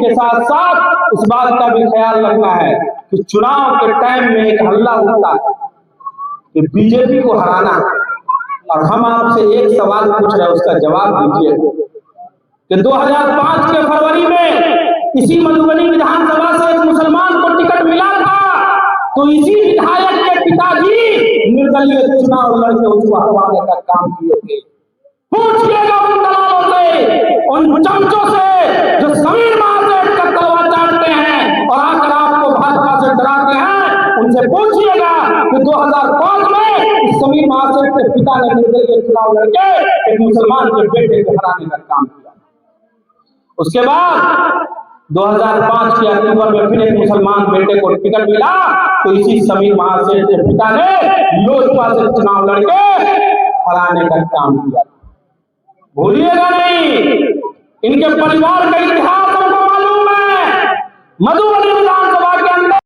के साथ साथ इस बात का भी ख्याल रखना है कि चुनाव के टाइम में एक हल्ला उठता है कि बीजेपी को हराना, और हम आपसे एक सवाल पूछ रहे हैं, उसका जवाब दीजिए कि 2005 के फरवरी में इसी मधुबनी विधानसभा से एक मुसलमान को टिकट मिला था, तो इसी विधायक के पिताजी निर्दलीय चुनाव लड़के उसको हरवाने का काम किए थे। पूछिएगा उन दलालों से, उन चमचों से जो समीर महासेठ का तलवा चाटते हैं और आकर आपको भाजपा से डराते हैं, उनसे पूछिएगा कि 2005 में समीर महासेठ के पिता ने निर्दलीय चुनाव लड़के एक मुसलमान के बेटे को हराने का काम किया। उसके बाद 2005 के अक्टूबर में फिर एक मुसलमान बेटे को टिकट मिला, तो इसी समीर महासेठ के पिता ने लोजपा से चुनाव लड़के हराने का काम किया। भूलिएगा नहीं, इनके परिवार का इतिहास हमको मालूम है। मधुबनी विधानसभा के अंदर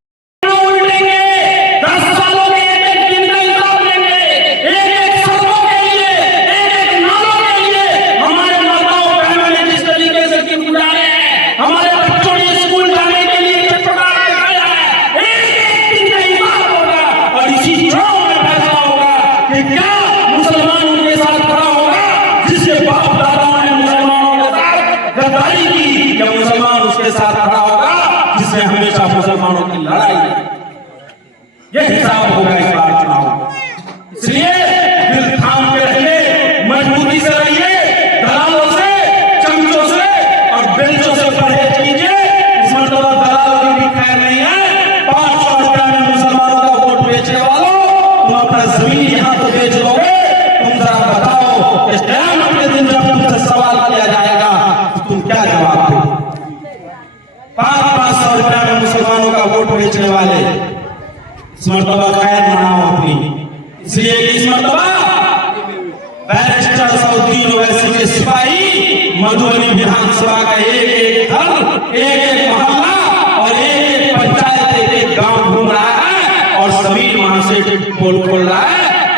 हमेशा मुसलमानों की लड़ाई, यह हिसाब होगा इस बार चुनाव। इसलिए दिल थाम के रहिए, मजबूती से रहिए, दलालों से, चमचों से और बेंचों से परहेज कीजिए। इस मरतबा दलालों की भी खैर नहीं है। 500 रुपया में मुसलमानों का वोट बेचने वालों, तुम अपना जमीन यहाँ तो बेच लोगे। तुम जरा बताओ, इस कयामत के दिन जब तुमसे सवाल किया जाएगा तो तुम क्या जवाब दोगे? 500 रुपया में मुसलमानों का वोट बेचने वाले, इस मरतबा खैर मनाओ अपनी। इसलिए इस मरतबा बैरिस्टर सऊद्दीन ओवैसी के सिपाही मधुबनी विधानसभा का एक घर, एक मोहल्ला और एक पंचायत, एक गांव घूम रहा है और समीर महासेठ पोल खोल रहा है।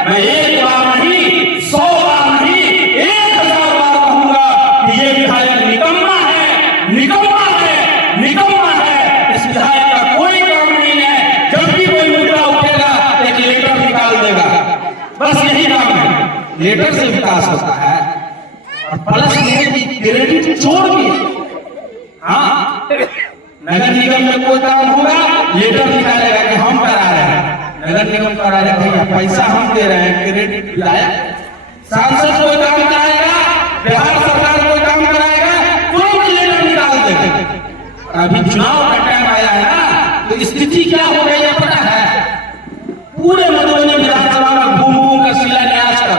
मैं एक बार नहीं, 100 बार नहीं, 1000 बार कहूंगा कि ये विधायक निकम्मा है, निकम्मा है, निकम्मा है। इस विधायक का कोई काम नहीं है। जब भी कोई मुद्दा उठेगा एक लेटर निकाल देगा, बस यही काम है। लेटर से विकास होता है और प्लस ये कि क्रेडिट छोड़ दिए। हाँ, नगर निगम में कोई काम होगा, लेटर निकालेगा कि हम करा रहे हैं। नगर निगम करा रहे हैं, पैसा हम दे रहे हैं, क्रेडिट विधायक। सांसद कोई काम कराएगा, बिहार सरकार कोई काम कराएगा, तुरंत लेटर निकाल देगा। अभी चुनाव का टाइम आया है ना, तो स्थिति क्या हो गई है पता है? पूरे मधुबनी विधानसभा में घूम घूम कर शिलान्यास कर,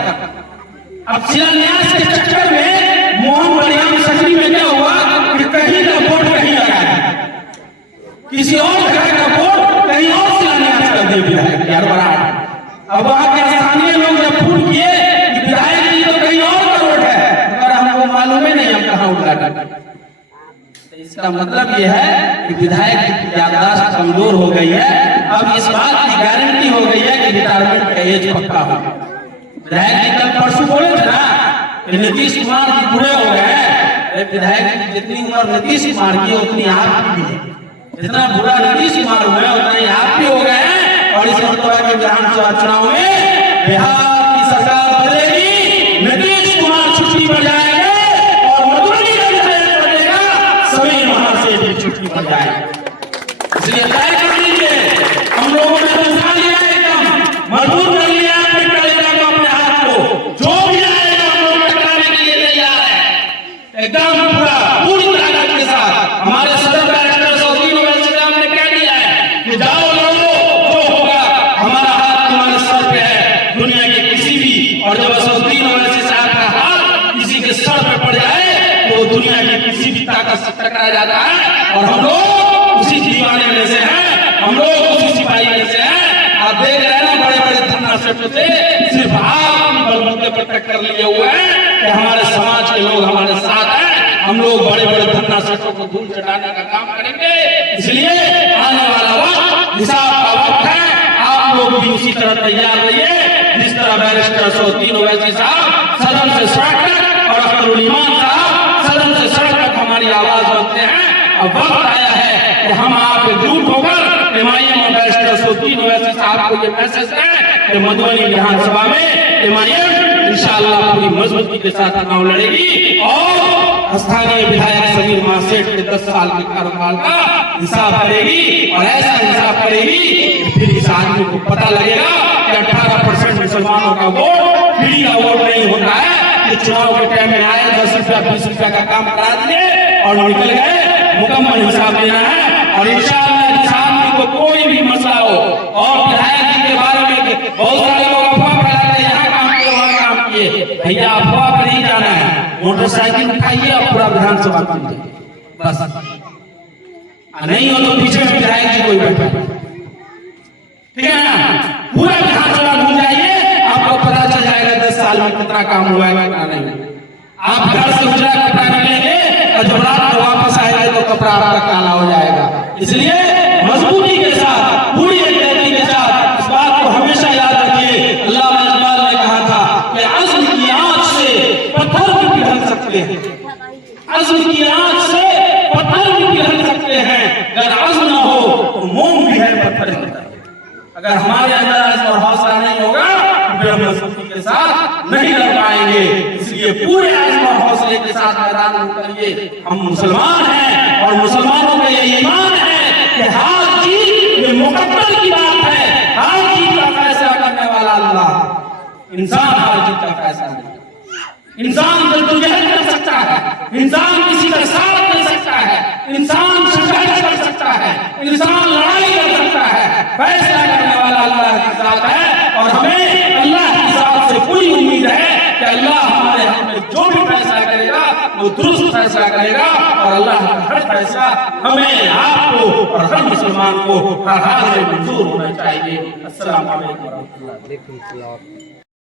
अब शिलान्यास के चक्कर में मोहन बलिराम सकरी में क्या हुआ कि कहीं का वोट कहीं लगाया, किसी और जगह का वोट कहीं और शिलान्यास कर दिए विधायक यार बड़ा। अब वहां के स्थानीय लोग जब फोन किए कि विधायक जी तो कहीं और का वोट है, अगर हमको मालूम ही नहीं हम कहाँ उद्घाटन। इसका मतलब यह है कि विधायक की याददाश्त कमजोर हो गई है। अब इस बात की गारंटी हो गई है कि रिटायरमेंट का एज पक्का हो। विधायक जी कल परसों बोले थे ना कि नीतीश कुमार जी बुरे हो गए। विधायक की जितनी उम्र नीतीश कुमार की उतनी आप भी है। जितना बुरा नीतीश कुमार हुए उतना ही आप भी हो गए। और इस मरतबा के विधानसभा चुनाव में बिहार की सरकार बदलेगी, नीतीश कुमार छुट्टी पर जाएंगे और मधुबनी का विधायक बनेगा, सभी महासेठ भी छुट्टी पर जाएंगे। इसलिए तय कर लीजिए, हम लोगों ने समझा लिया, एकदम मजबूत कर लिया अपने कलेजा को, अपने हाथ को। जो भी आएगा हम लोग टकराने के लिए तैयार है, एकदम पूरी ताकत के साथ। हमारे सदर बैरिस्टर सऊद्दीन ओवैसी साहब ने कह दिया है कि जाओ लोगों, जो होगा हमारा हाथ तुम्हारे सर पे है, दुनिया के किसी भी। और जब सऊद्दीन ओवैसी साहब का हाथ किसी के सर पे पड़ जाए तो दुनिया की किसी भी ताकत से टकरा जाता है। और हम लोग उसी दीवाने में से हैं, हम लोग उसी सिपाही में से हैं। आप देख रहे हैं ना, बड़े बड़े धरना सेट से सिर्फ आप बलबूते पर टक्कर लिए हुए हैं कि हमारे समाज के लोग हमारे साथ हैं। हम लोग बड़े बड़े धरना सेटों को धूल चटाने का काम करेंगे। इसलिए आने वाला वक्त हिसाब का वक्त है। आप लोग भी उसी तरह तैयार रहिए जिस तरह बैरिस्टर सऊद्दीन ओवैसी साहब सदन से सड़क तक और अख्तरुल ईमान साहब सदन से सड़क तक हमारी आवाज रखते हैं। अब वक्त आया है कि हम आप एकजुट होकर एमआईएम और बैरिस्टर सौद्दीन ओवैसी साहब को ये मैसेज दें कि मधुबनी विधानसभा में एमआईएम इंशाअल्लाह पूरी मजबूती के साथ चुनाव लड़ेगी और स्थानीय विधायक समीर महासेठ के 10 साल के कार्यकाल का हिसाब करेगी और ऐसा हिसाब करेगी फिर इस आदमी को पता लगेगा कि 18% मुसलमानों का वोट फ्री का वोट नहीं होता है कि चुनाव के टाइम में आए 10 रुपया 20 रुपया का काम करा दिए और निकल गए। मुकम्मल हिसाब लेना है और इंशाअल्लाह इस आदमी को कोई भी मसला हो और विधायक जी के बारे में बहुत सारे लोग अफवाह फैलाते हैं, यहाँ काम किए वहाँ काम किए, भैया अफवाह पर नहीं जाना है, मोटरसाइकिल उठाइए और पूरा विधानसभा कीजिए बस, नहीं हो तो पीछे में विधायक जी कोई बैठा, ठीक है ना, पूरा विधानसभा घूम जाइए, आपको पता चल जाएगा 10 साल में कितना काम हुआ है कितना नहीं। आप घर से उजला कपड़ा निकलेंगे और जब रात में वापस आएंगे तो कपड़ा आपका काला हो जाएगा। इसलिए मजबूती के साथ पूरी एकजुटता के साथ इस बात को हमेशा याद रखिए। अल्लामा इकबाल ने कहा था कि अज़्म की आंच से पत्थर भी पिघल सकते हैं, अज़्म की आंच से पत्थर भी पिघल सकते हैं, अगर अज़्म न हो तो मोम भी है पत्थर की तरह। अगर हमारे अंदर अज़्म और हौसला नहीं होगा तो फिर हम मजबूती के साथ नहीं लड़ पाएंगे। इसलिए पूरे अज़्म और हौसले के साथ मैदान में उतरिए। हम मुसलमान हैं और मुसलमानों का ये ईमान है कि हार जीत ये मुकद्दर की बात है, हार जीत का फैसला करने वाला अल्लाह, इंसान हार जीत का फैसला नहीं। इंसान जद्दोजहद कर सकता है, इंसान किसी का साथ दे सकता है, इंसान शिकायत कर सकता है, इंसान लड़ाई कर सकता है, फैसला करने वाला अल्लाह की जात है और हमें अल्लाह की जात से पूरी उम्मीद है कि अल्लाह हमारे हक में जो भी फैसला करेगा वो दुरुस्त फैसला करेगा और अल्लाह का हर फैसला हमें, आपको और हर मुसलमान को हर हाल में मंजूर होना चाहिए। अस्सलाम वालेकुम।